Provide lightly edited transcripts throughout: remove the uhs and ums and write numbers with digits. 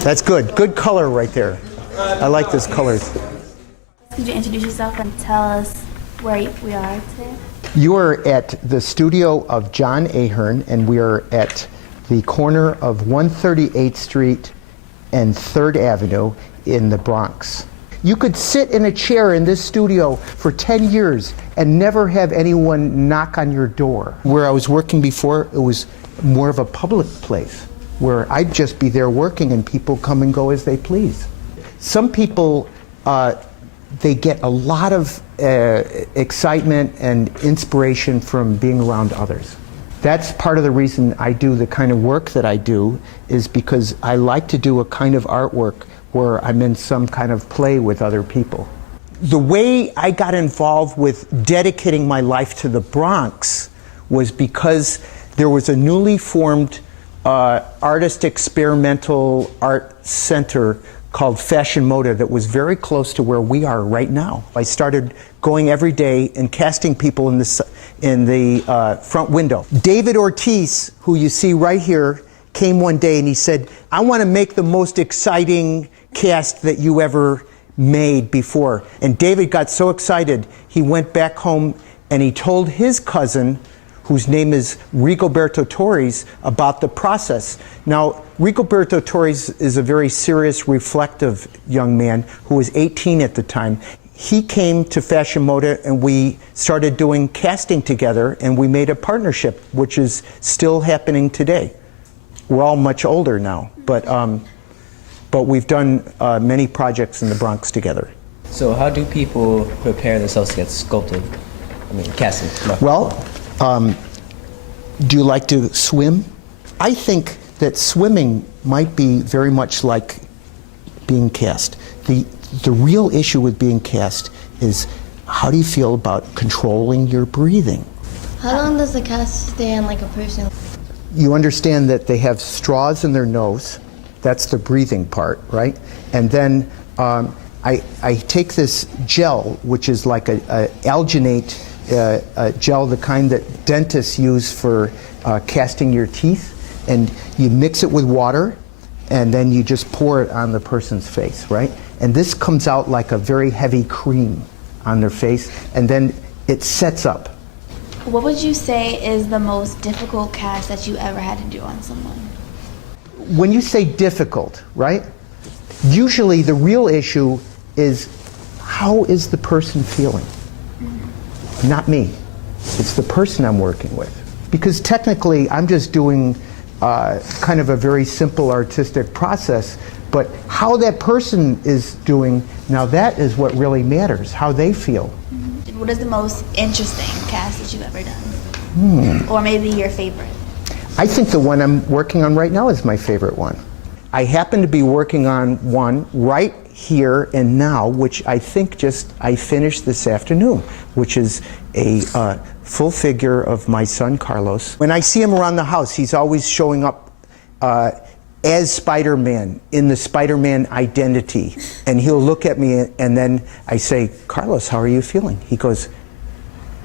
That's good. Good color right there. I like this color. Could you introduce yourself and tell us where we are today? You are at the studio of John Ahearn, and we are at the corner of 138th Street and 3rd Avenue in the Bronx. You could sit in a chair in this studio for 10 years and never have anyone knock on your door. Where I was working before, it was more of a public place where I'd just be there working and people come and go as they please. Some people, they get a lot of excitement and inspiration from being around others. That's part of the reason I do the kind of work that I do, is because I like to do a kind of artwork where I'm in some kind of play with other people. The way I got involved with dedicating my life to the Bronx was because there was a newly formed artist experimental art center called Fashion Moda that was very close to where we are right now. I started going every day and casting people in the front window. David Ortiz, who you see right here, came one day and he said, I want to make the most exciting cast that you ever made before. And David got so excited, he went back home and he told his cousin, whose name is Rigoberto Torres, about the process. Now, Rigoberto Torres is a very serious, reflective young man who was 18 at the time. He came to Fashion Moda and we started doing casting together, and we made a partnership, which is still happening today. We're all much older now, but we've done many projects in the Bronx together. So how do people prepare themselves to get sculpted? I mean, casting. Well, do you like to swim? I think that swimming might be very much like being cast. The real issue with being cast is, how do you feel about controlling your breathing? How long does the cast stay on like a person? You understand that they have straws in their nose. That's the breathing part, right? And then I take this gel, which is like a alginate gel, the kind that dentists use for casting your teeth, and you mix it with water, and then you just pour it on the person's face, right? And this comes out like a very heavy cream on their face, and then it sets up. What would you say is the most difficult cast that you ever had to do on someone? When you say difficult, right? Usually the real issue is, how is the person feeling? Not me. It's the person I'm working with. Because technically I'm just doing kind of a very simple artistic process, but how that person is doing, now that is what really matters, how they feel. What is the most interesting cast that you've ever done? Or maybe your favorite? I think the one I'm working on right now is my favorite one. I happen to be working on one right here and now, which I think I finished this afternoon, which is a full figure of my son Carlos. When I see him around the house, he's always showing up as Spider-Man, in the Spider-Man identity. And he'll look at me and then I say, Carlos, how are you feeling? He goes,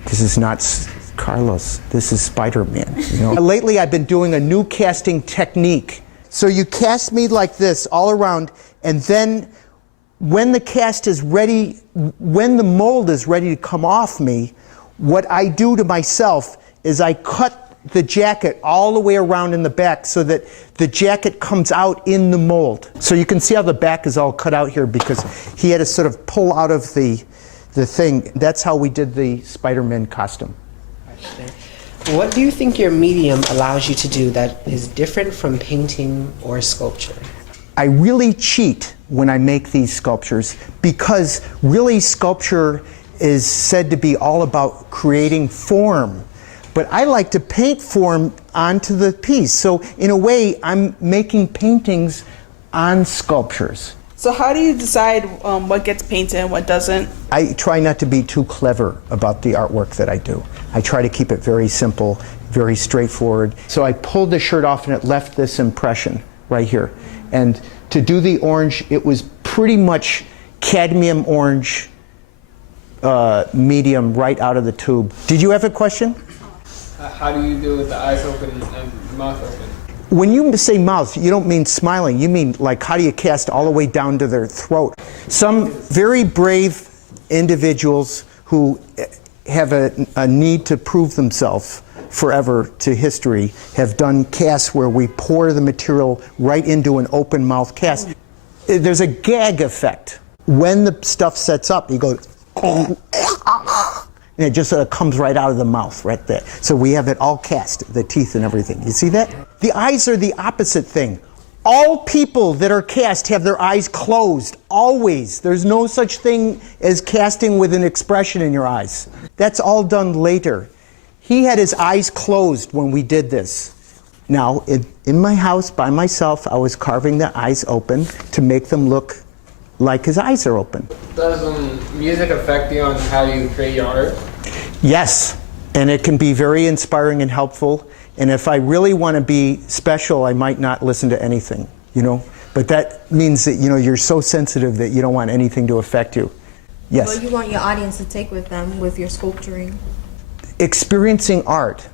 this is not Carlos, this is Spider-Man. You know? Lately I've been doing a new casting technique. So you cast me like this all around, and then when the cast is ready, when the mold is ready to come off me, what I do to myself is I cut the jacket all the way around in the back so that the jacket comes out in the mold. So you can see how the back is all cut out here because he had to sort of pull out of the thing. That's how we did the Spider-Man costume. What do you think your medium allows you to do that is different from painting or sculpture? I really cheat when I make these sculptures because really sculpture is said to be all about creating form. But I like to paint form onto the piece. So in a way, I'm making paintings on sculptures. So how do you decide what gets painted and what doesn't? I try not to be too clever about the artwork that I do. I try to keep it very simple, very straightforward. So I pulled the shirt off and it left this impression right here. And to do the orange, it was pretty much cadmium orange, medium, right out of the tube. Did you have a question? How do you do with the eyes open and mouth open? When you say mouth, you don't mean smiling. You mean like how do you cast all the way down to their throat? Some very brave individuals who have a need to prove themselves forever to history have done casts where we pour the material right into an open mouth cast. There's a gag effect. When the stuff sets up, you go, and it just sort of comes right out of the mouth right there. So we have it all cast, the teeth and everything. You see that? The eyes are the opposite thing. All people that are cast have their eyes closed, always. There's no such thing as casting with an expression in your eyes. That's all done later. He had his eyes closed when we did this. Now, in my house by myself, I was carving the eyes open to make them look like his eyes are open. Does music affect you on how you create your art? Yes, and it can be very inspiring and helpful. And if I really want to be special, I might not listen to anything, you know? But that means that, you know, you're so sensitive that you don't want anything to affect you. Yes? What do you want your audience to take with them with your sculpturing? Experiencing art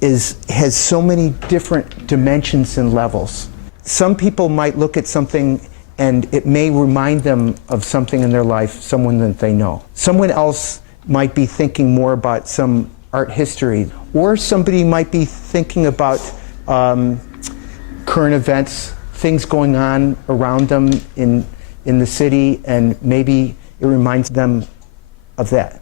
has so many different dimensions and levels. Some people might look at something and it may remind them of something in their life, someone that they know. Someone else might be thinking more about some art history, or somebody might be thinking about current events, things going on around them in the city, and maybe it reminds them of that.